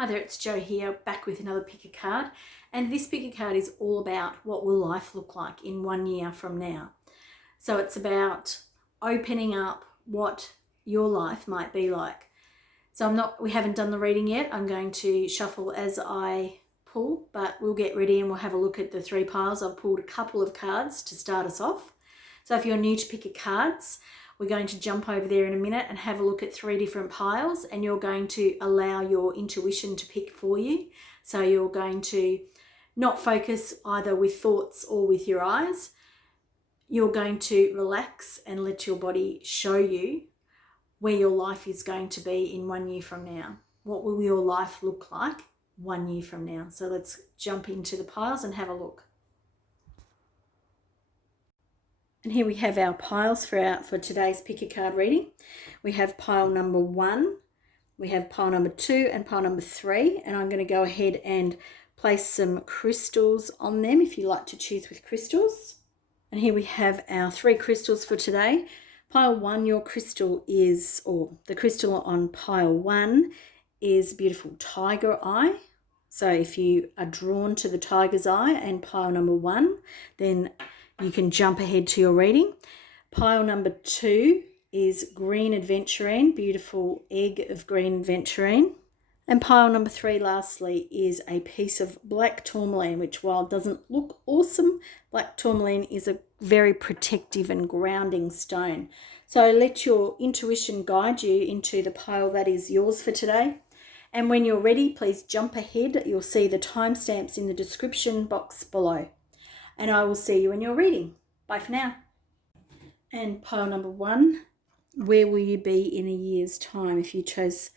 Hi there, it's Jo here, back with another pick a card. And this pick a card is all about what will life look like in 1 year from now. So it's about opening up what your life might be like. So we haven't done the reading yet. I'm going to shuffle as I pull, but we'll get ready and we'll have a look at the three piles. I've pulled a couple of cards to start us off. So if you're new to pick a cards, we're going to jump over there in a minute and have a look at three different piles, and you're going to allow your intuition to pick for you. So you're going to not focus either with thoughts or with your eyes. You're going to relax and let your body show you where your life is going to be in 1 year from now. What will your life look like 1 year from now? So let's jump into the piles and have a look. And here we have our piles for today's pick a card reading. We have pile number 1, we have pile number 2 and pile number 3. And I'm going to go ahead and place some crystals on them if you like to choose with crystals. And here we have our 3 crystals for today. Pile 1, your crystal is, or the crystal on pile 1 is beautiful tiger eye. So if you are drawn to the tiger's eye and pile number 1, then you can jump ahead to your reading. Pile number 2 is green adventurine, beautiful egg of green adventurine. And pile number 3, lastly, is a piece of black tourmaline, which while it doesn't look awesome, black tourmaline is a very protective and grounding stone. So let your intuition guide you into the pile that is yours for today. And when you're ready, please jump ahead. You'll see the timestamps in the description box below. And I will see you in your reading. Bye for now. And pile number 1, where will you be in a year's time if you chose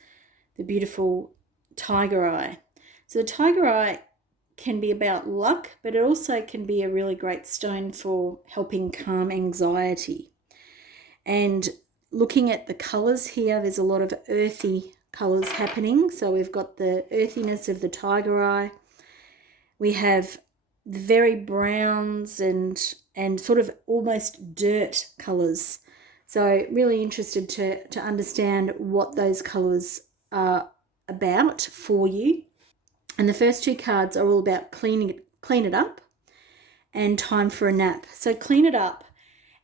the beautiful tiger eye? So the tiger eye can be about luck, but it also can be a really great stone for helping calm anxiety. And looking at the colours here, there's a lot of earthy colours happening. So we've got the earthiness of the tiger eye. We have the very browns and sort of almost dirt colours. So really interested to understand what those colours are about for you. And the first 2 cards are all about clean it up and time for a nap. So clean it up,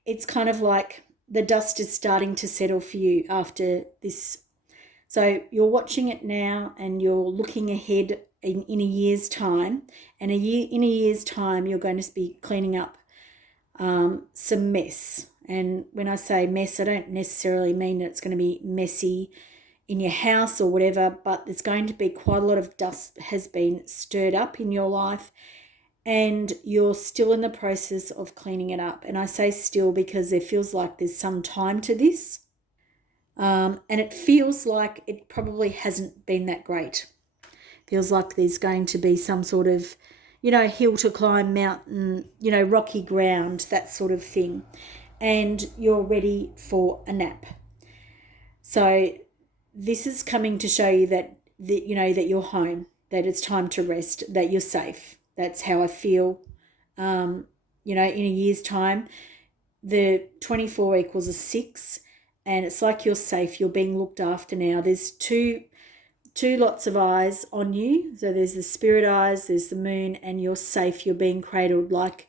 it's kind of like the dust is starting to settle for you after this. So you're watching it now and you're looking ahead in a year's time, and in a year's time you're going to be cleaning up some mess. And when I say mess, I don't necessarily mean that it's going to be messy in your house or whatever, but there's going to be quite a lot of dust has been stirred up in your life, and you're still in the process of cleaning it up. And I say still because it feels like there's some time to this, and it feels like it probably hasn't been that great. Feels like there's going to be some sort of, hill to climb, mountain, rocky ground, that sort of thing. And you're ready for a nap. So this is coming to show you that that you're home, that it's time to rest, that you're safe. That's how I feel. In a year's time, the 24 equals a 6, and it's like you're safe. You're being looked after now. There's two lots of eyes on you. So there's the spirit eyes, there's the moon, and you're safe. You're being cradled like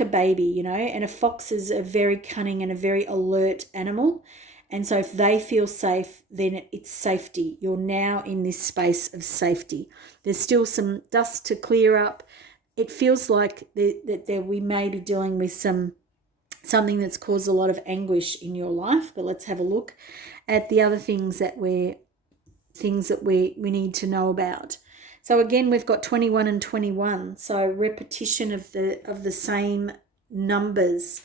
a baby, and a fox is a very cunning and a very alert animal. And so if they feel safe, then it's safety. You're now in this space of safety. There's still some dust to clear up. It feels like that we may be dealing with something that's caused a lot of anguish in your life. But let's have a look at the other things that we need to know about. So again, we've got 21 and 21. So repetition of the same numbers.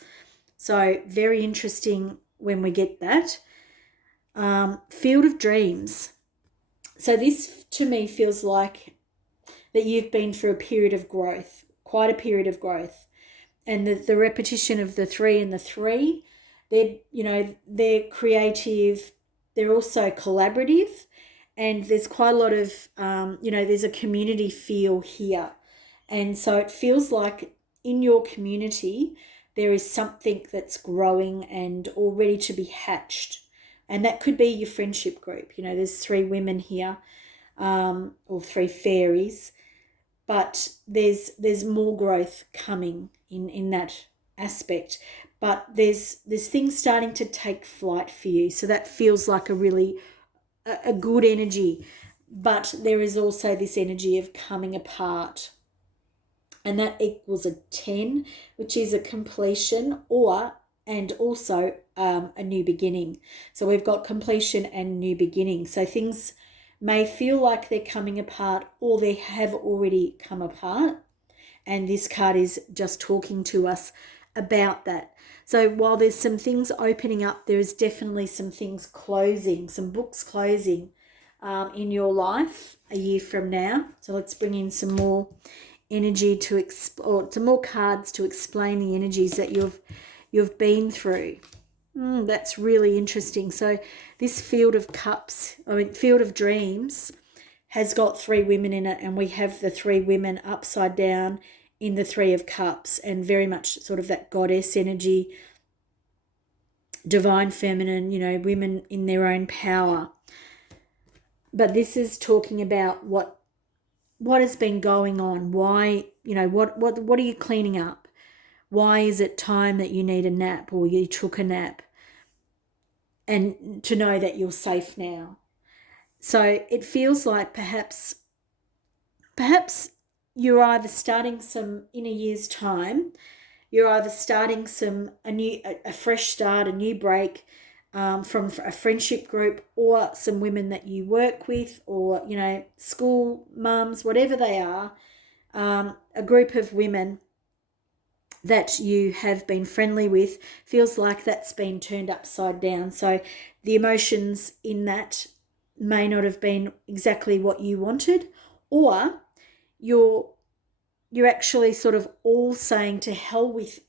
So very interesting when we get that. Field of dreams. So this to me feels like that you've been through a period of growth, quite a period of growth. And the repetition of the 3 and the 3, they're creative, they're also collaborative. And there's quite a lot of, there's a community feel here. And so it feels like in your community, there is something that's growing and all ready to be hatched. And that could be your friendship group. There's 3 women here. or three fairies, but there's more growth coming in that aspect. But there's things starting to take flight for you, so that feels like a really a good energy. But there is also this energy of coming apart, and that equals a 10, which is a completion and also a new beginning. So we've got completion and new beginning. So things may feel like they're coming apart, or they have already come apart, and this card is just talking to us about that. So while there's some things opening up, there is definitely some things closing, some books closing in your life a year from now. So let's bring in some more energy or some more cards to explain the energies that you've been through. That's really interesting. So this field of cups, field of dreams, has got three women in it, and we have the three women upside down in the Three of Cups, and very much sort of that goddess energy, divine feminine, women in their own power. But this is talking about what has been going on. Why, what are you cleaning up? Why is it time that you need a nap, or you took a nap? And to know that you're safe now. So it feels like perhaps you're either starting some, in a year's time, you're either starting a fresh start, a new break from a friendship group, or some women that you work with, or, school mums, whatever they are, a group of women that you have been friendly with. Feels like that's been turned upside down. So the emotions in that may not have been exactly what you wanted, or you're actually sort of all saying to hell with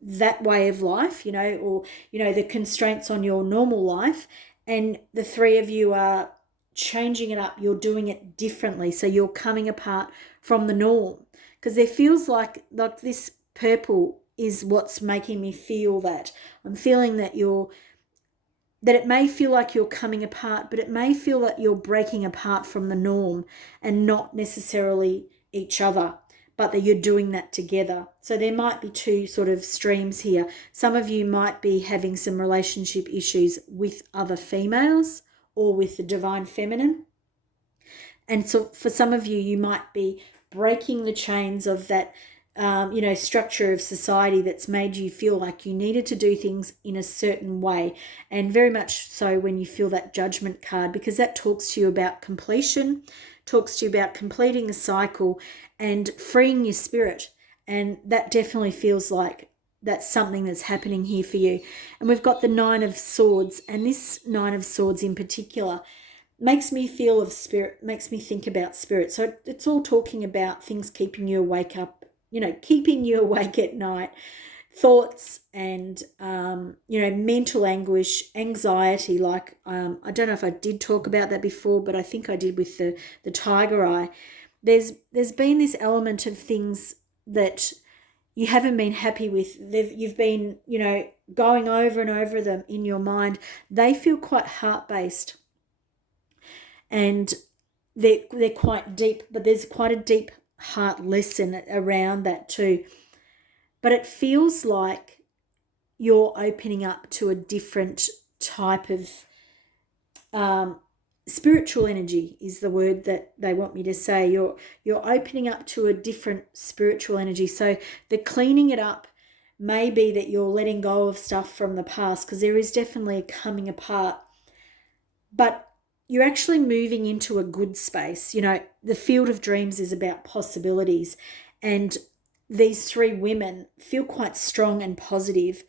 that way of life, or, the constraints on your normal life, and the three of you are changing it up. You're doing it differently. So you're coming apart from the norm, because there feels like this purple is what's making me feel that. I'm feeling that it may feel like you're coming apart, but it may feel that you're breaking apart from the norm and not necessarily each other, but that you're doing that together. So there might be two sort of streams here. Some of you might be having some relationship issues with other females, or with the divine feminine. And so for some of you, you might be breaking the chains of that structure of society that's made you feel like you needed to do things in a certain way. And very much so when you feel that Judgment card, because that talks to you about completion, talks to you about completing a cycle and freeing your spirit. And that definitely feels like that's something that's happening here for you. And we've got the Nine of Swords, and this Nine of Swords in particular makes me feel of spirit, makes me think about spirit. So it's all talking about things keeping you awake at night, thoughts and, mental anguish, anxiety. Like, I don't know if I did talk about that before, but I think I did with the tiger eye. There's been this element of things that you haven't been happy with. You've been, going over and over them in your mind. They feel quite heart-based, and they're quite deep, but there's quite a deep heart lesson around that too. But it feels like you're opening up to a different type of spiritual energy is the word that they want me to say. You're opening up to a different spiritual energy. So the cleaning it up may be that you're letting go of stuff from the past, because there is definitely a coming apart. But you're actually moving into a good space. The field of dreams is about possibilities, and these three women feel quite strong and positive,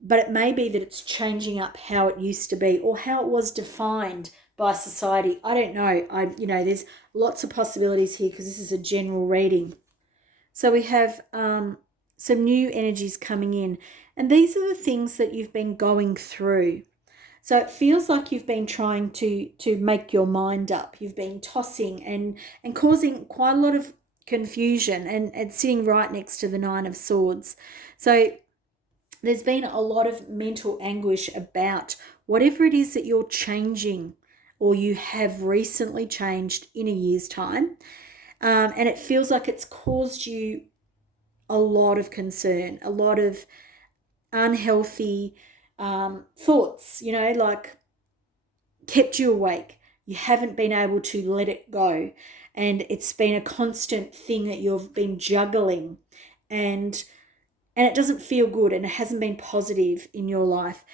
but it may be that it's changing up how it used to be, or how it was defined by society. I don't know. There's lots of possibilities here, because this is a general reading. So we have some new energies coming in, and these are the things that you've been going through. So it feels like you've been trying to make your mind up. You've been tossing and causing quite a lot of confusion, and sitting right next to the Nine of Swords. So there's been a lot of mental anguish about whatever it is that you're changing or you have recently changed in a year's time. And it feels like it's caused you a lot of concern, a lot of unhealthy thoughts, like kept you awake. You haven't been able to let it go. And it's been a constant thing that you've been juggling. And it doesn't feel good, and it hasn't been positive in your life.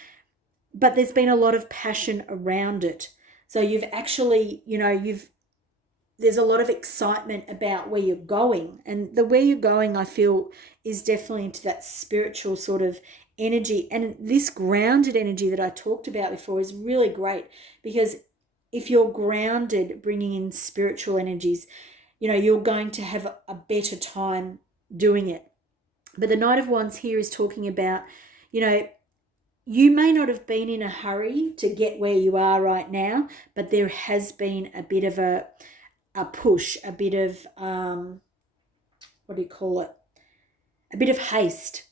But there's been a lot of passion around it. So you've actually, there's a lot of excitement about where you're going. And the where you're going, I feel, is definitely into that spiritual sort of energy. And this grounded energy that I talked about before is really great, because if you're grounded, bringing in spiritual energies, you're going to have a better time doing it. But the Knight of Wands here is talking about, you may not have been in a hurry to get where you are right now, but there has been a bit of a push, a bit of, what do you call it? A bit of haste.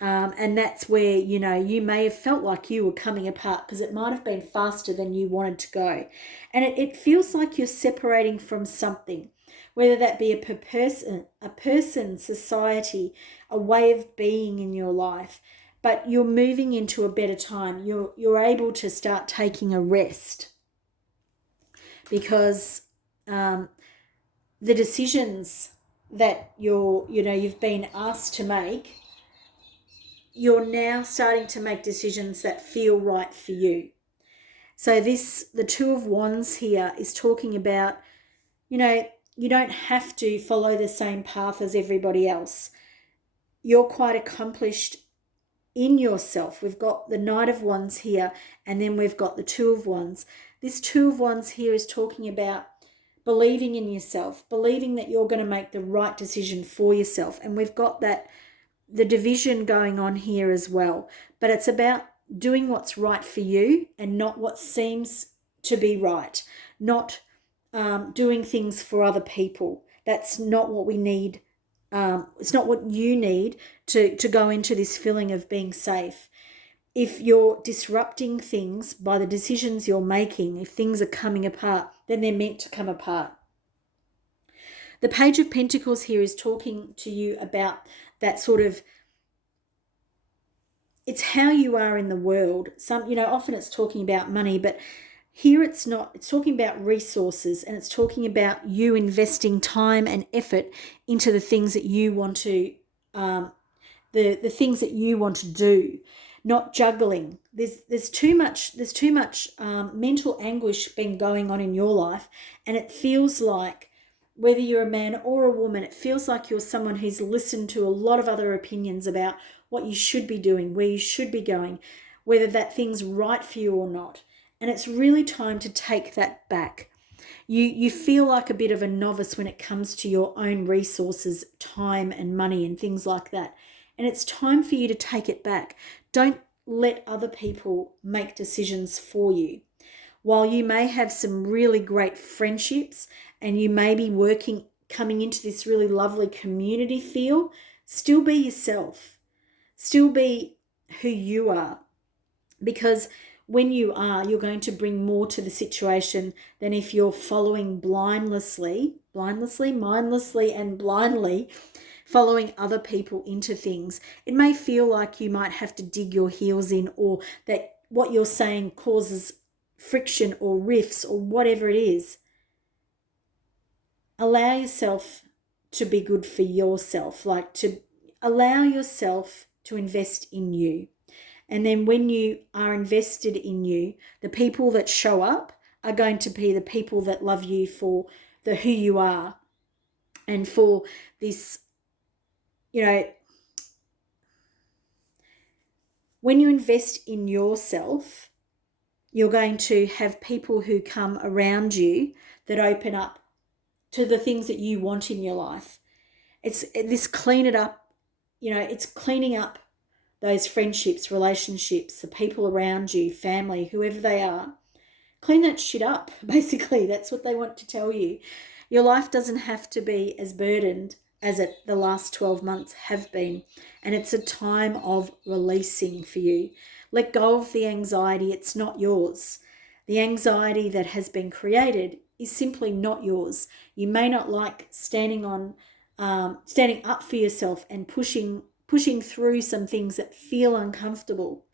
And that's where, you may have felt like you were coming apart, because it might have been faster than you wanted to go. And it feels like you're separating from something, whether that be a person, society, a way of being in your life. But you're moving into a better time. You're able to start taking a rest, because the decisions that you've been asked to make, you're now starting to make decisions that feel right for you. So the Two of Wands here is talking about, you don't have to follow the same path as everybody else. You're quite accomplished in yourself. We've got the Knight of Wands here, and then we've got the Two of Wands. This Two of Wands here is talking about believing in yourself, believing that you're going to make the right decision for yourself. And we've got the division going on here as well. But it's about doing what's right for you and not what seems to be right, not doing things for other people. That's not what we need. It's not what you need to go into this feeling of being safe. If you're disrupting things by the decisions you're making, if things are coming apart, then they're meant to come apart. The Page of Pentacles here is talking to you about that sort of, it's how you are in the world. Often it's talking about money, but here it's not. It's talking about resources, and it's talking about you investing time and effort into the things that you want to, the things that you want to do, not juggling. There's too much mental anguish been going on in your life, and it feels like, whether you're a man or a woman, it feels like you're someone who's listened to a lot of other opinions about what you should be doing, where you should be going, whether that thing's right for you or not. And it's really time to take that back. You feel like a bit of a novice when it comes to your own resources, time and money and things like that. And it's time for you to take it back. Don't let other people make decisions for you. While you may have some really great friendships and you may be coming into this really lovely community feel, still be yourself. Still be who you are. Because when you are, you're going to bring more to the situation than if you're following mindlessly and blindly following other people into things. It may feel like you might have to dig your heels in, or that what you're saying causes friction or rifts or whatever it is. Allow yourself to be good for yourself, like to allow yourself to invest in you. And then when you are invested in you, the people that show up are going to be the people that love you for who you are, and for this, when you invest in yourself, you're going to have people who come around you that open up to the things that you want in your life. It's this clean it up, it's cleaning up those friendships, relationships, the people around you, family, whoever they are. Clean that shit up, basically. That's what they want to tell you. Your life doesn't have to be as burdened as the last 12 months have been. And it's a time of releasing for you. Let go of the anxiety. It's not yours. The anxiety that has been created is simply not yours. You may not like standing up for yourself and pushing through some things that feel uncomfortable,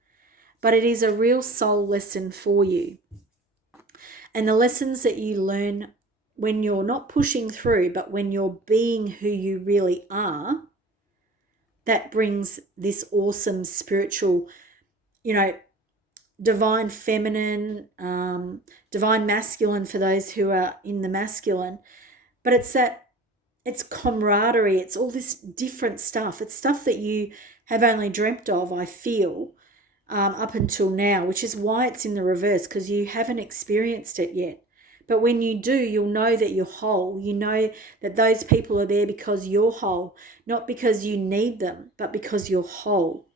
but it is a real soul lesson for you. And the lessons that you learn when you're not pushing through, but when you're being who you really are, that brings this awesome spiritual, divine feminine, divine masculine for those who are in the masculine. But it's camaraderie. It's all this different stuff. It's stuff that you have only dreamt of, I feel, up until now, which is why it's in the reverse, because you haven't experienced it yet. But when you do, you'll know that you're whole. You know that those people are there because you're whole, not because you need them, but because you're whole.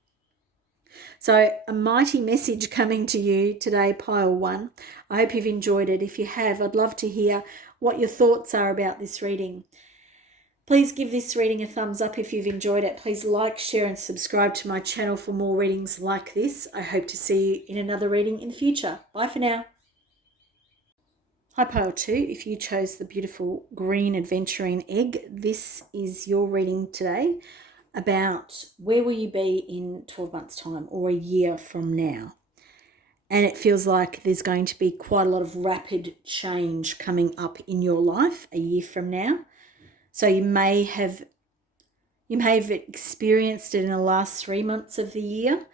So a mighty message coming to you today, Pile 1. I hope you've enjoyed it. If you have, I'd love to hear what your thoughts are about this reading. Please give this reading a thumbs up if you've enjoyed it. Please like, share and subscribe to my channel for more readings like this. I hope to see you in another reading in the future. Bye for now. Hi Pile 2, if you chose the beautiful green adventurine egg, this is your reading today about where will you be in 12 months' time or a year from now. And it feels like there's going to be quite a lot of rapid change coming up in your life a year from now. So you may have experienced it in the last 3 months of the year,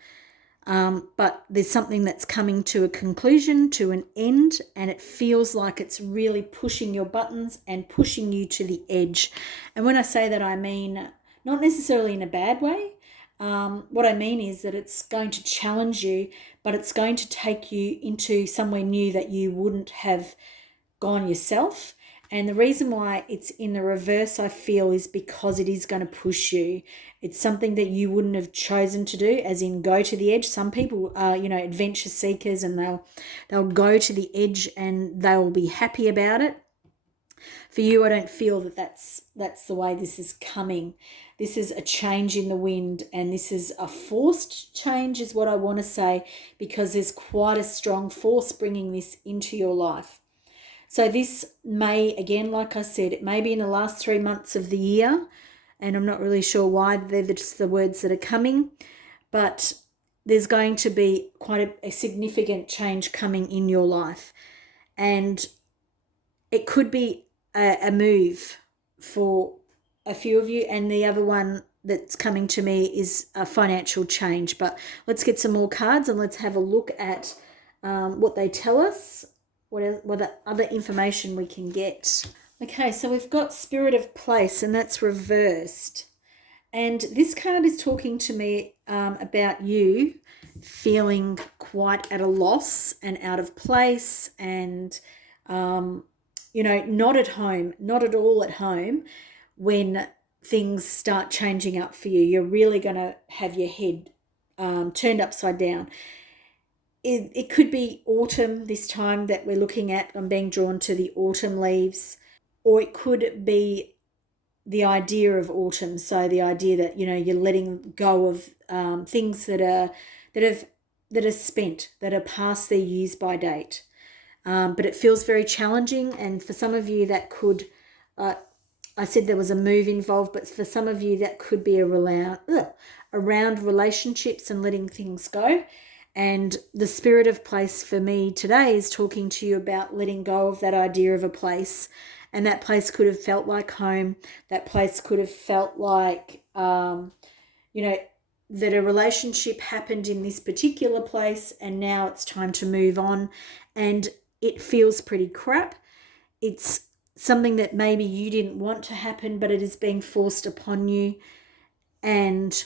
but there's something that's coming to a conclusion, to an end, and it feels like it's really pushing your buttons and pushing you to the edge. And when I say that, I mean not necessarily in a bad way. What I mean is that it's going to challenge you, but it's going to take you into somewhere new that you wouldn't have gone yourself. And the reason why it's in the reverse, I feel, is because it is going to push you. It's something that you wouldn't have chosen to do, as in go to the edge. Some people are, adventure seekers, and they'll go to the edge and they'll be happy about it. For you, I don't feel that that's the way this is coming. This is a change in the wind, and this is a forced change is what I want to say, because there's quite a strong force bringing this into your life. So this may, again, like I said, it may be in the last 3 months of the year, and I'm not really sure why they're just the words that are coming, but there's going to be quite a significant change coming in your life. And it could be a move for a few of you, and the other one that's coming to me is a financial change. But let's get some more cards and let's have a look at what they tell us. What other information we can get. Okay, so we've got Spirit of Place, and that's reversed. And this card is talking to me about you feeling quite at a loss and out of place and, not at home, not at all at home when things start changing up for you. You're really going to have your head turned upside down. It could be autumn this time that we're looking at. I'm being drawn to the autumn leaves, or it could be the idea of autumn. So the idea that, you're letting go of things that are spent, that are past their use by date. But it feels very challenging, and for some of you that could, I said there was a move involved, but for some of you that could be around relationships and letting things go. And the Spirit of Place for me today is talking to you about letting go of that idea of a place. And that place could have felt like home. That place could have felt like, that a relationship happened in this particular place and now it's time to move on. And it feels pretty crap. It's something that maybe you didn't want to happen, but it is being forced upon you. And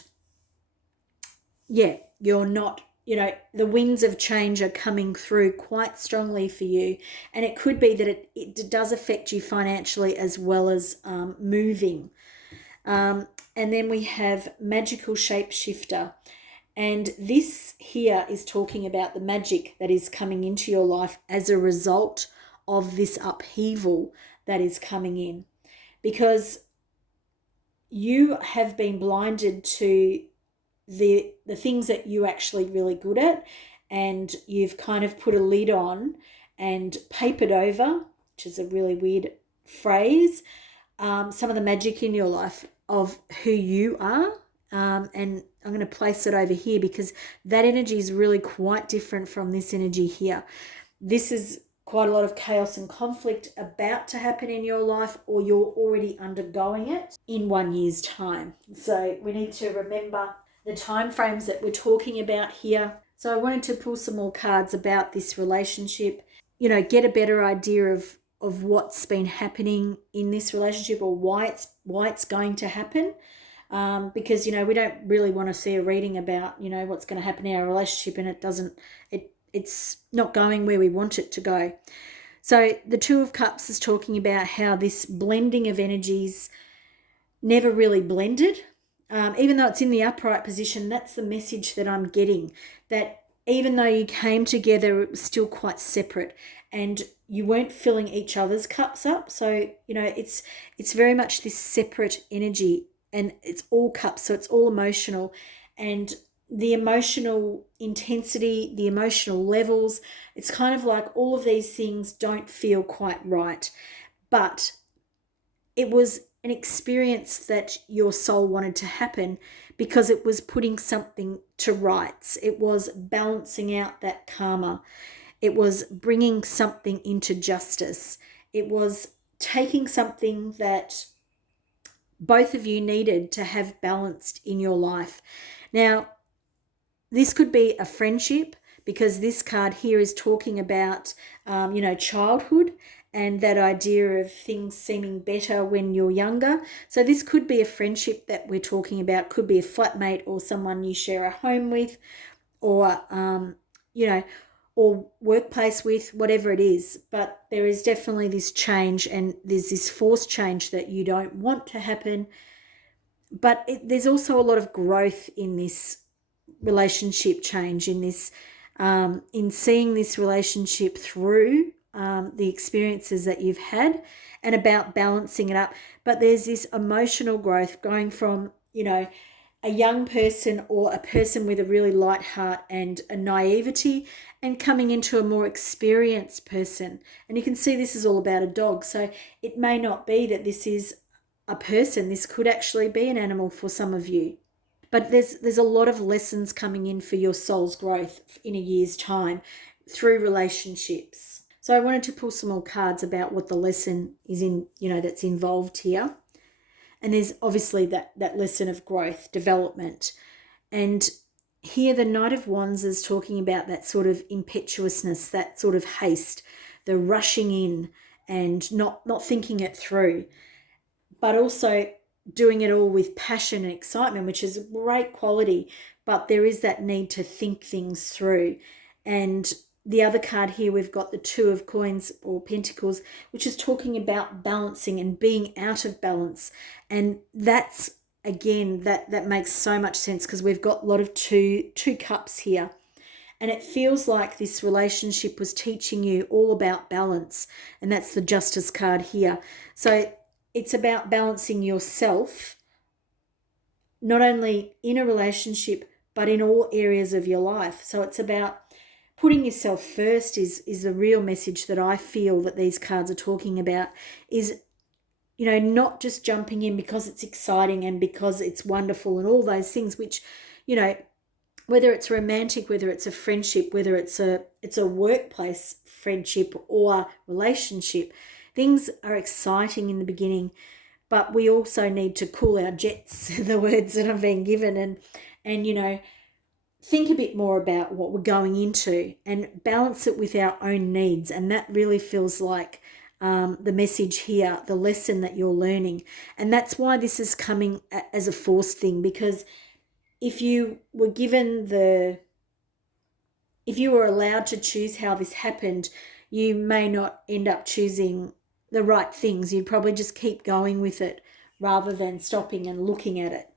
yeah, you're not, the winds of change are coming through quite strongly for you. And it could be that it does affect you financially as well as moving. And then we have Magical Shapeshifter. And this here is talking about the magic that is coming into your life as a result of this upheaval that is coming in. Because you have been blinded to the things that you're actually really good at, and you've kind of put a lid on, and papered over, which is a really weird phrase, some of the magic in your life of who you are. And I'm going to place it over here because that energy is really quite different from this energy here. This is quite a lot of chaos and conflict about to happen in your life, or you're already undergoing it in 1 year's time. So we need to remember the time frames that we're talking about here. So I wanted to pull some more cards about this relationship, get a better idea of what's been happening in this relationship, or why it's going to happen. Because we don't really want to see a reading about what's going to happen in our relationship and it's not going where we want it to go. So the Two of Cups is talking about how this blending of energies never really blended. Even though it's in the upright position, that's the message that I'm getting, that even though you came together, it was still quite separate and you weren't filling each other's cups up. So, it's very much this separate energy, and it's all cups, so it's all emotional. And the emotional intensity, the emotional levels, it's kind of like all of these things don't feel quite right. But it was an experience that your soul wanted to happen because it was putting something to rights. It was balancing out that karma. It was bringing something into justice. It was taking something that both of you needed to have balanced in your life. Now, this could be a friendship, because this card here is talking about, childhood and that idea of things seeming better when you're younger. So this could be a friendship that we're talking about, could be a flatmate or someone you share a home with, or, or workplace with, whatever it is. But there is definitely this change, and there's this forced change that you don't want to happen. But there's also a lot of growth in this relationship change, in this, in seeing this relationship through the experiences that you've had, and about balancing it up. But there's this emotional growth going from, a young person or a person with a really light heart and a naivety, and coming into a more experienced person. And you can see this is all about a dog. So it may not be that this is a person. This could actually be an animal for some of you. But there's a lot of lessons coming in for your soul's growth in a year's time through relationships. So I wanted to pull some more cards about what the lesson is in, that's involved here. And there's obviously that lesson of growth, development. And here the Knight of Wands is talking about that sort of impetuousness, that sort of haste, the rushing in and not thinking it through, but also doing it all with passion and excitement, which is a great quality, but there is that need to think things through. And the other card here, we've got the Two of Coins or Pentacles, which is talking about balancing and being out of balance. And that's, again, that makes so much sense, because we've got a lot of two cups here. And it feels like this relationship was teaching you all about balance. And that's the Justice card here. So it's about balancing yourself, not only in a relationship, but in all areas of your life. So it's about putting yourself first is the real message that I feel that these cards are talking about, is, not just jumping in because it's exciting and because it's wonderful and all those things, which, whether it's romantic, whether it's a friendship, whether it's a workplace friendship or relationship, things are exciting in the beginning, but we also need to cool our jets, the words that I'm being given, and think a bit more about what we're going into and balance it with our own needs. And that really feels like the message here, the lesson that you're learning. And that's why this is coming as a forced thing, because if you were allowed to choose how this happened, you may not end up choosing the right things. You'd probably just keep going with it rather than stopping and looking at it.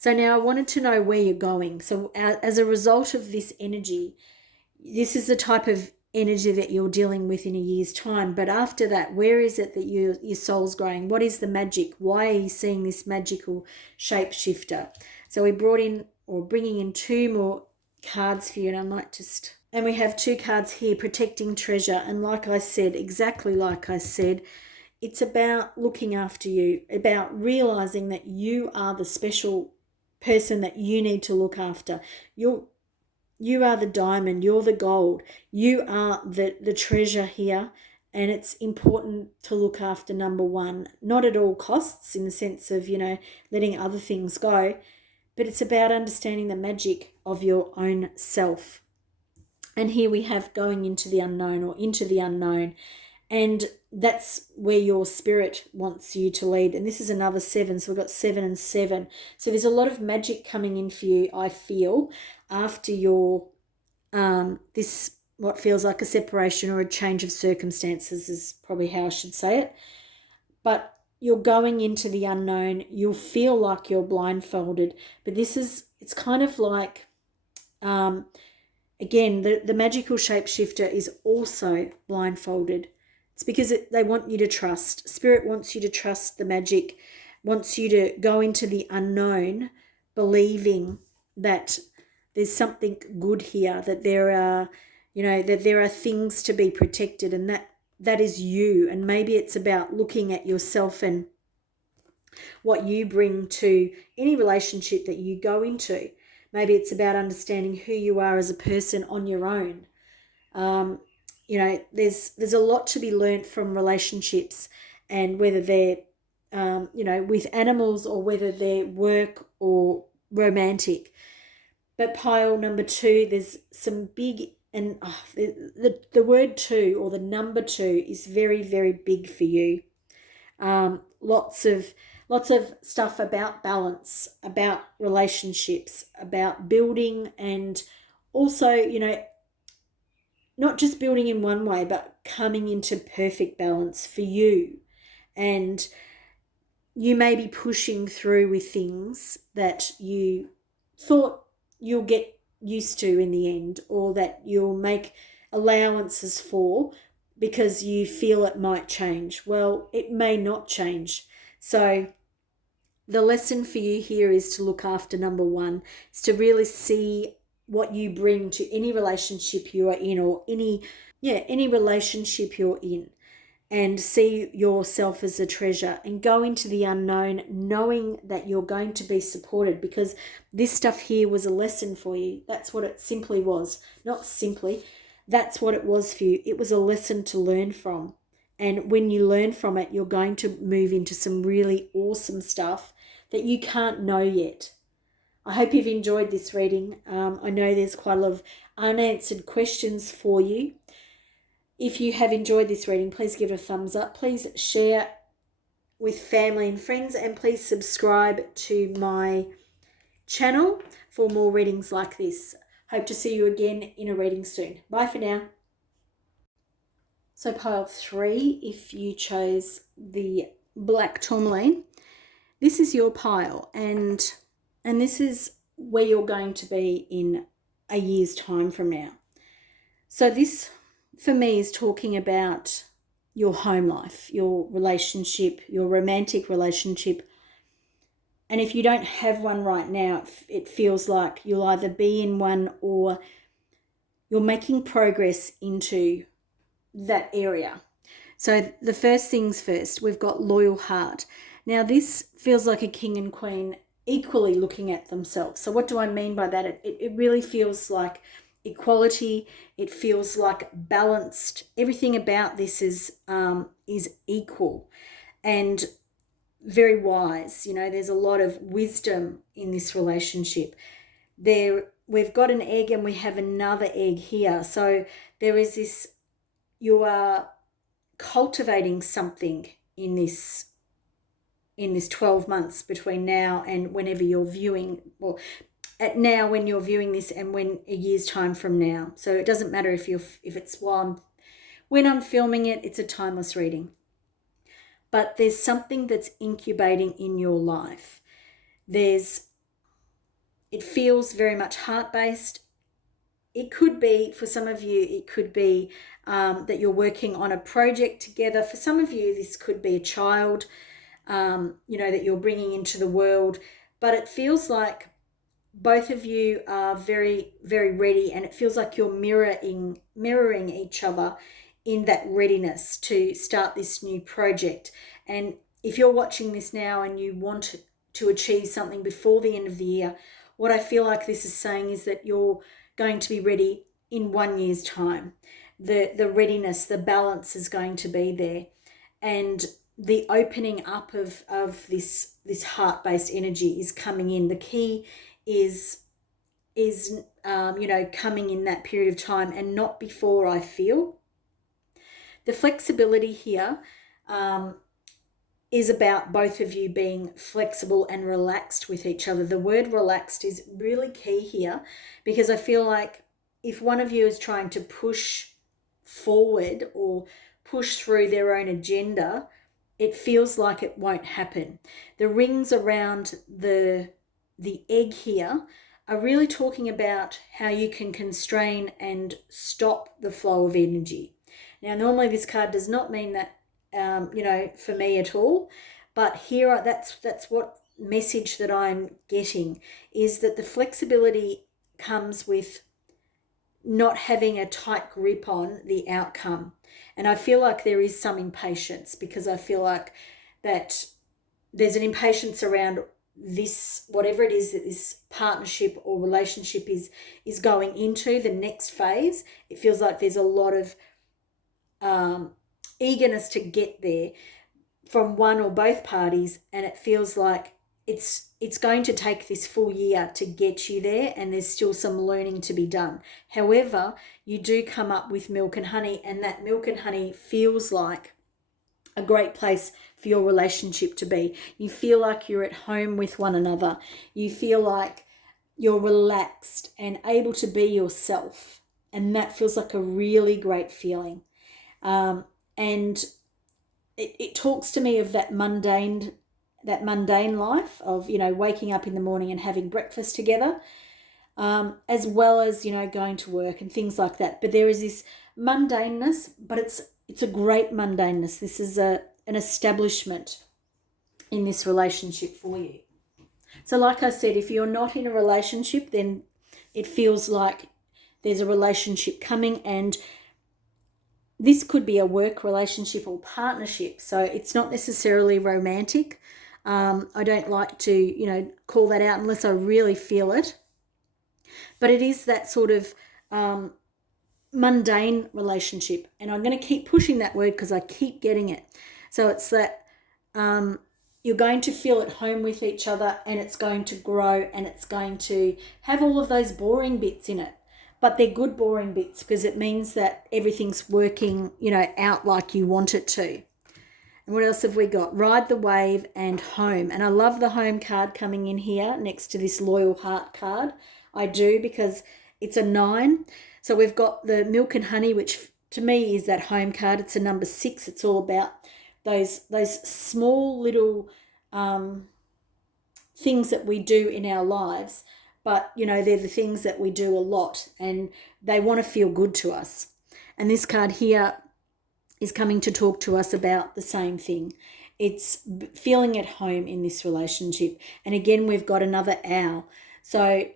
So now I wanted to know where you're going. So as a result of this energy, this is the type of energy that you're dealing with in a year's time. But after that, where is it that your soul's growing? What is the magic? Why are you seeing this magical shapeshifter? So we bringing in two more cards for you, and I might just And we have 2 cards here, protecting treasure. And like I said, exactly like I said, it's about looking after you, about realizing that you are the special person that you need to look after. You are the diamond, you're the gold, you are the treasure here. And it's important to look after number one, not at all costs in the sense of, letting other things go, but it's about understanding the magic of your own self. And here we have going into the unknown or into the unknown. And that's where your spirit wants you to lead. And this is another 7. So we've got 7 and 7. So there's a lot of magic coming in for you, I feel, after your this what feels like a separation or a change of circumstances is probably how I should say it. But you're going into the unknown. You'll feel like you're blindfolded. But it's kind of like, again, the magical shapeshifter is also blindfolded. It's because they want you to trust. Spirit wants you to trust the magic, wants you to go into the unknown, believing that there's something good here, that there are things to be protected, and that is you. And maybe it's about looking at yourself and what you bring to any relationship that you go into. Maybe it's about understanding who you are as a person on your own. There's a lot to be learnt from relationships, and whether they're, with animals or whether they're work or romantic. But pile number 2, there's some big, and the word 2 or the number 2 is very, very big for you. Lots of stuff about balance, about relationships, about building, and also, not just building in one way, but coming into perfect balance for you. And you may be pushing through with things that you thought you'll get used to in the end, or that you'll make allowances for because you feel it might change. Well, it may not change. So the lesson for you here is to look after number 1. It's to really see what you bring to any relationship you are in, or any relationship you're in, and see yourself as a treasure, and go into the unknown knowing that you're going to be supported, because this stuff here was a lesson for you. That's what it simply was. Not simply, that's what it was for you. It was a lesson to learn from. And when you learn from it, you're going to move into some really awesome stuff that you can't know yet. I hope you've enjoyed this reading. I know there's quite a lot of unanswered questions for you. If you have enjoyed this reading, please give it a thumbs up. Please share with family and friends, and please subscribe to my channel for more readings like this. Hope to see you again in a reading soon. Bye for now. So pile 3, if you chose the black tourmaline, this is your pile, and this is where you're going to be in a year's time from now. So this, for me, is talking about your home life, your relationship, your romantic relationship. And if you don't have one right now, it feels like you'll either be in one or you're making progress into that area. So the first things first, we've got loyal heart. Now this feels like a king and queen equally looking at themselves. So what do I mean by that? It really feels like equality. It feels like balanced. Everything about this is equal and very wise. There's a lot of wisdom in this relationship. We've got an egg and we have another egg here. So there is this, you are cultivating something in this 12 months between now and whenever you're viewing, well, at now when you're viewing this and when a year's time from now. So it doesn't matter if it's when I'm filming it, it's a timeless reading. But there's something that's incubating in your life. It feels very much heart-based. It could be, for some of you, it could be that you're working on a project together. For some of you, this could be a child, that you're bringing into the world. But it feels like both of you are very, very ready, and it feels like you're mirroring each other in that readiness to start this new project. And if you're watching this now and you want to achieve something before the end of the year, what I feel like this is saying is that you're going to be ready in 1 year's time. The readiness, the balance is going to be there. And the opening up of this heart-based energy is coming in. The key is coming in that period of time and not before, I feel. The flexibility here is about both of you being flexible and relaxed with each other. The word relaxed is really key here, because I feel like if one of you is trying to push forward or push through their own agenda, it feels like it won't happen. The rings around the egg here are really talking about how you can constrain and stop the flow of energy. Now, normally this card does not mean that, for me at all, but here that's what message that I'm getting, is that the flexibility comes with not having a tight grip on the outcome. And I feel like there is some impatience, because I feel like that there's an impatience around this, whatever it is that this partnership or relationship is going into the next phase. It feels like there's a lot of eagerness to get there from one or both parties, and it feels like it's going to take this full year to get you there, and there's still some learning to be done. However, you do come up with milk and honey, and that milk and honey feels like a great place for your relationship to be. You feel like you're at home with one another. You feel like you're relaxed and able to be yourself, and that feels like a really great feeling. And it talks to me of that mundane life of, waking up in the morning and having breakfast together, as well as, going to work and things like that. But there is this mundaneness, but it's a great mundaneness. This is an establishment in this relationship for you. So like I said, if you're not in a relationship, then it feels like there's a relationship coming, and this could be a work relationship or partnership. So it's not necessarily romantic. I don't like to, call that out unless I really feel it. But it is that sort of mundane relationship. And I'm going to keep pushing that word because I keep getting it. So it's that you're going to feel at home with each other, and it's going to grow, and it's going to have all of those boring bits in it. But they're good boring bits, because it means that everything's working, out like you want it to. And what else have we got? Ride the wave and home. And I love the home card coming in here next to this loyal heart card. I do, because it's a 9. So we've got the milk and honey, which to me is that home card. It's a number 6. It's all about those small little things that we do in our lives. But, they're the things that we do a lot, and they want to feel good to us. And this card here is coming to talk to us about the same thing. It's feeling at home in this relationship. And again, we've got another owl. So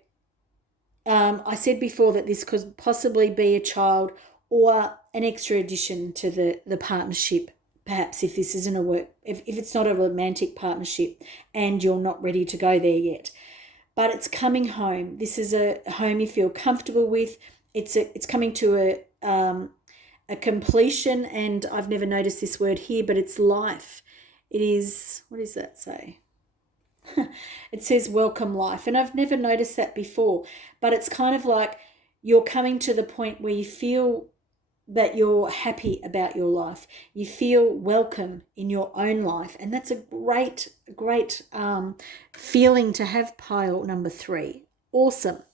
I said before that this could possibly be a child or an extra addition to the partnership. Perhaps if this isn't if it's not a romantic partnership and you're not ready to go there yet. But it's coming home. This is a home you feel comfortable with. It's coming to a completion, and I've never noticed this word here, but it's life. It is, what does that say? It says welcome life, and I've never noticed that before. But it's kind of like you're coming to the point where you feel that you're happy about your life. You feel welcome in your own life. And that's a great feeling to have, pile number 3. Awesome.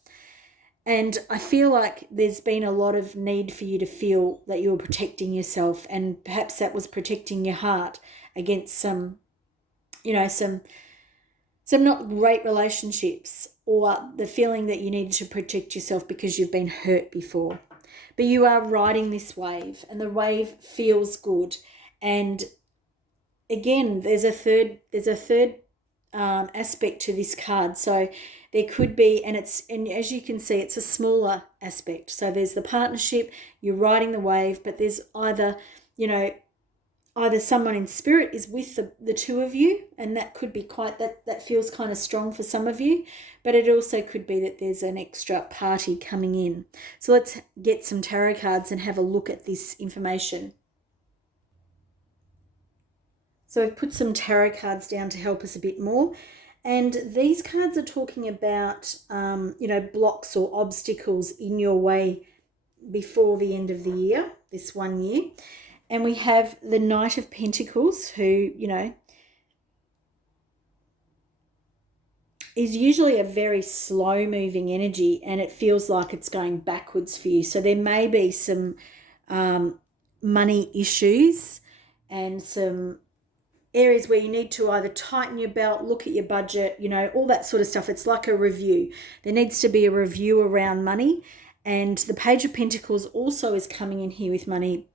And I feel like there's been a lot of need for you to feel that you're protecting yourself, and perhaps that was protecting your heart against some not great relationships, or the feeling that you needed to protect yourself because you've been hurt before. But you are riding this wave, and the wave feels good. And again, there's a third aspect to this card. So there could be, and as you can see, it's a smaller aspect. So there's the partnership, you're riding the wave, but there's either, either someone in spirit is with the two of you, and that could be that feels kind of strong for some of you, but it also could be that there's an extra party coming in. So let's get some tarot cards and have a look at this information. So I've put some tarot cards down to help us a bit more. And these cards are talking about, blocks or obstacles in your way before the end of the year, this 1 year. And we have the Knight of Pentacles, who, is usually a very slow moving energy, and it feels like it's going backwards for you. So there may be some money issues and some areas where you need to either tighten your belt, look at your budget, all that sort of stuff. It's like a review. There needs to be a review around money. And the Page of Pentacles also is coming in here with money.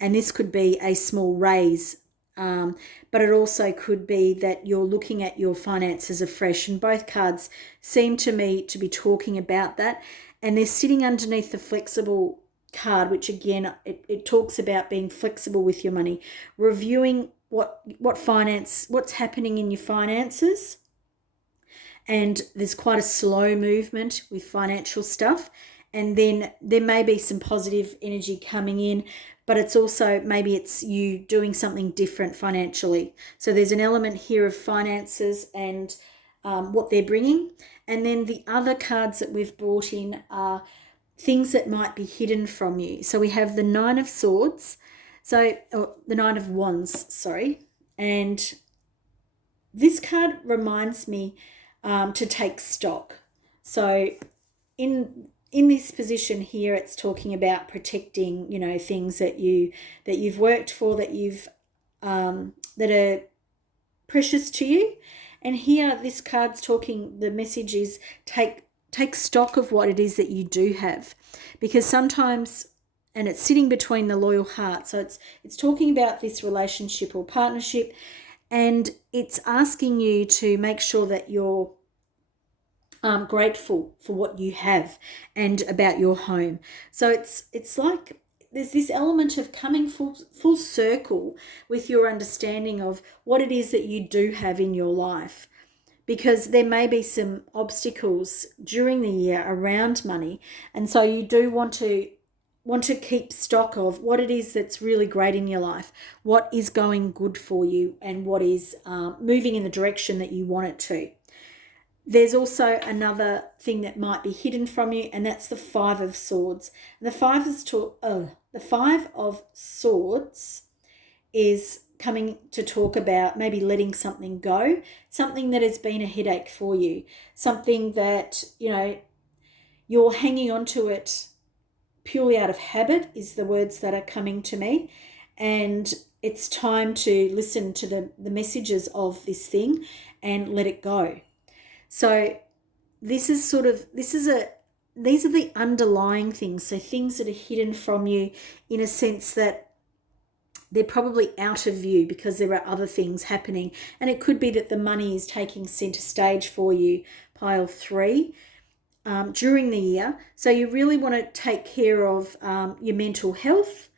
And this could be a small raise, but it also could be that you're looking at your finances afresh. And both cards seem to me to be talking about that. And they're sitting underneath the flexible card, which again, it talks about being flexible with your money, reviewing what's happening in your finances. And there's quite a slow movement with financial stuff. And then there may be some positive energy coming in, but it's also, maybe it's you doing something different financially. So there's an element here of finances and what they're bringing. And then the other cards that we've brought in are things that might be hidden from you. So we have the Nine of Swords, the Nine of Wands, sorry. And this card reminds me to take stock. So in this position here, it's talking about protecting, things that you've worked for, that are precious to you. And here, this card's talking, the message is take stock of what it is that you do have, because sometimes, and it's sitting between the loyal heart. So it's talking about this relationship or partnership, and it's asking you to make sure that you're grateful for what you have and about your home. So it's like there's this element of coming full circle with your understanding of what it is that you do have in your life, because there may be some obstacles during the year around money, and so you do want to keep stock of what it is that's really great in your life, what is going good for you, and what is moving in the direction that you want it to. There's also another thing that might be hidden from you, and that's the Five of Swords. And the Five of Swords is coming to talk about maybe letting something go, something that has been a headache for you, something that, you're hanging on to it purely out of habit, is the words that are coming to me. And it's time to listen to the messages of this thing and let it go. So these are the underlying things. So things that are hidden from you, in a sense that they're probably out of view because there are other things happening. And it could be that the money is taking center stage for you, pile 3, during the year. So you really want to take care of your mental health,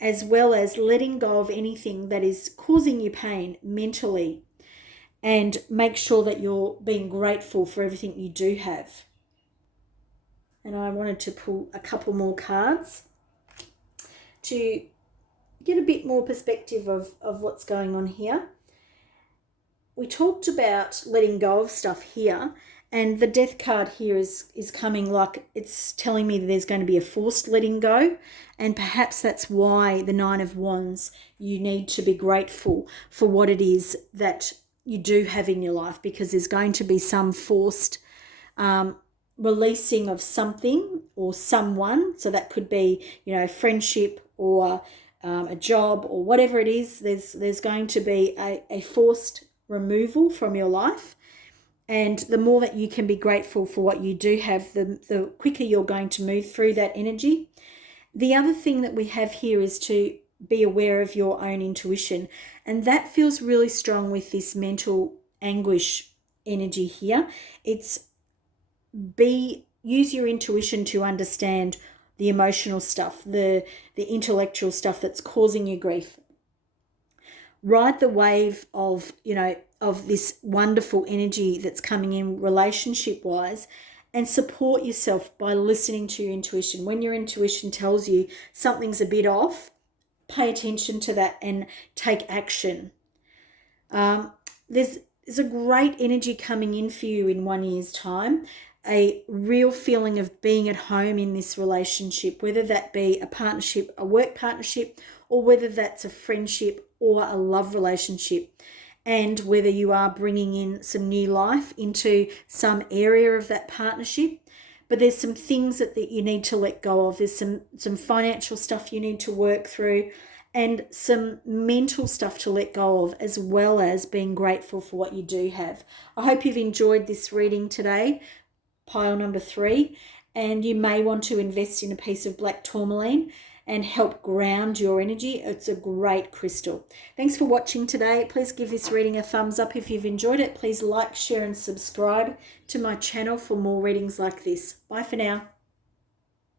as well as letting go of anything that is causing you pain mentally, and make sure that you're being grateful for everything you do have. And I wanted to pull a couple more cards to get a bit more perspective of what's going on here. We talked about letting go of stuff here, and the Death card here is coming, like it's telling me that there's going to be a forced letting go, and perhaps that's why the Nine of Wands, you need to be grateful for what it is that you do have in your life, because there's going to be some forced releasing of something or someone. So that could be, friendship or a job or whatever it is. There's going to be a forced removal from your life. And the more that you can be grateful for what you do have, the quicker you're going to move through that energy. The other thing that we have here is to be aware of your own intuition. And that feels really strong with this mental anguish energy here. It's use your intuition to understand the emotional stuff, the intellectual stuff that's causing you grief. Ride the wave of, of this wonderful energy that's coming in relationship wise, and support yourself by listening to your intuition. When your intuition tells you something's a bit off, pay attention to that and take action. There's a great energy coming in for you in 1 year's time, a real feeling of being at home in this relationship, whether that be a partnership, a work partnership, or whether that's a friendship or a love relationship, and whether you are bringing in some new life into some area of that partnership. But there's some things that you need to let go of. There's some financial stuff you need to work through, and some mental stuff to let go of, as well as being grateful for what you do have. I hope you've enjoyed this reading today, pile number 3, and you may want to invest in a piece of black tourmaline and help ground your energy. It's a great crystal. Thanks for watching today. Please give this reading a thumbs up if you've enjoyed it. Please like, share and subscribe to my channel for more readings like this. Bye for now.